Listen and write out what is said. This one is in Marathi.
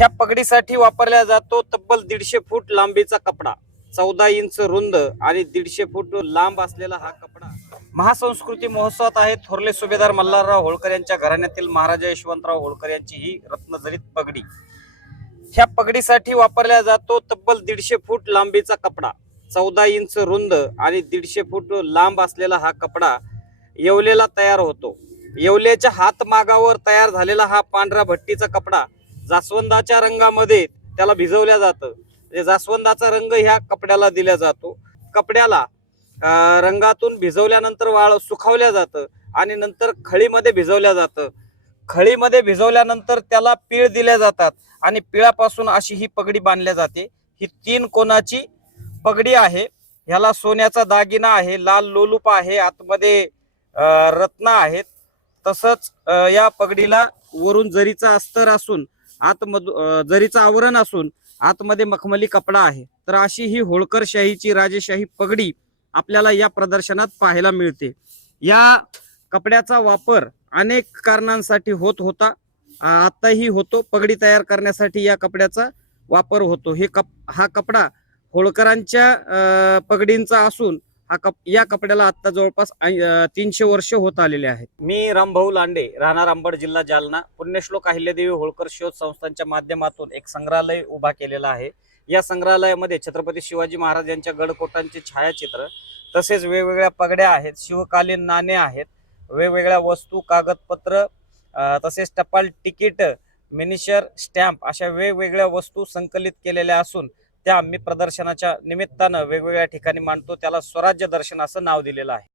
ह्या पगडीसाठी वापरला जातो तब्बल दीडशे फूट लांबीचा कपडा. चौदा इंच रुंद आणि दीडशे फूट लांब असलेला हा कपडा. महासंस्कृती महोत्सवात आहे थोरले सुभेदार मल्हारराव होळकर यांच्या घराण्यातील महाराजा यशवंतराव होळकर यांची ही रत्नजरीत पगडी. ह्या पगडीसाठी वापरला जातो तब्बल दीडशे फूट लांबीचा कपडा. चौदा इंच रुंद आणि दीडशे फूट लांब असलेला हा कपडा येवलेला तयार होतो. येवल्याच्या हातमागावर तयार झालेला हा पांढरा भट्टीचा कपडा जास्वंदाच्या रंगामध्ये त्याला भिजवल्या जातं. म्हणजे जास्वंदाचा रंग ह्या कपड्याला दिला जातो. कपड्याला रंगातून भिजवल्यानंतर वाळ सुखावल्या जातं आणि नंतर खळीमध्ये भिजवल्या जातं. खळीमध्ये भिजवल्यानंतर त्याला पीळ दिल्या जातात आणि पिळापासून अशी ही पगडी बांधल्या जाते. ही तीन कोणाची पगडी आहे. ह्याला सोन्याचा दागिना आहे लाल लोलूप आहे आतमध्ये रत्न आहेत. तसंच या पगडीला वरून जरीचा अस्तर असून आतमध जरीचं आवरण असून आतमध्ये मखमली कपडा आहे तर अशी ही होळकर शाहीची राजेशाही पगडी आपल्याला या प्रदर्शनात पाहायला मिळते. या कपड्याचा वापर अनेक कारणांसाठी होत होता. आत्ताही आताही होतो. पगडी तयार करण्यासाठी या कपड्याचा वापर होतो. हे कप हा कपडा होळकरांच्या पगडींचा असून हा कप या कपड्याला आता जवळपास तीनशे वर्ष होत आलेले आहेत. मी रामभाऊ लांडे राहणार अंबड जिल्हा जालना. पुण्यश्लोक अहिल्यादेवी होळकर शोध संस्थांच्या माध्यमातून एक संग्रहालय उभा केलेला आहे. या संग्रहालयामध्ये छत्रपती शिवाजी महाराज यांच्या गडकोटांचे छायाचित्र तसेच वेगवेगळ्या पगड्या आहेत शिवकालीन नाणे आहेत वेगवेगळ्या वस्तू कागदपत्र तसेच टपाल तिकीट मिनिशर स्टॅम्प अशा वेगवेगळ्या वस्तू संकलित केलेल्या असून त्या आम्ही प्रदर्शनाच्या निमित्तानं वेगवेगळ्या ठिकाणी मांडतो. त्याला स्वराज्य दर्शन असं नाव दिलेलं आहे.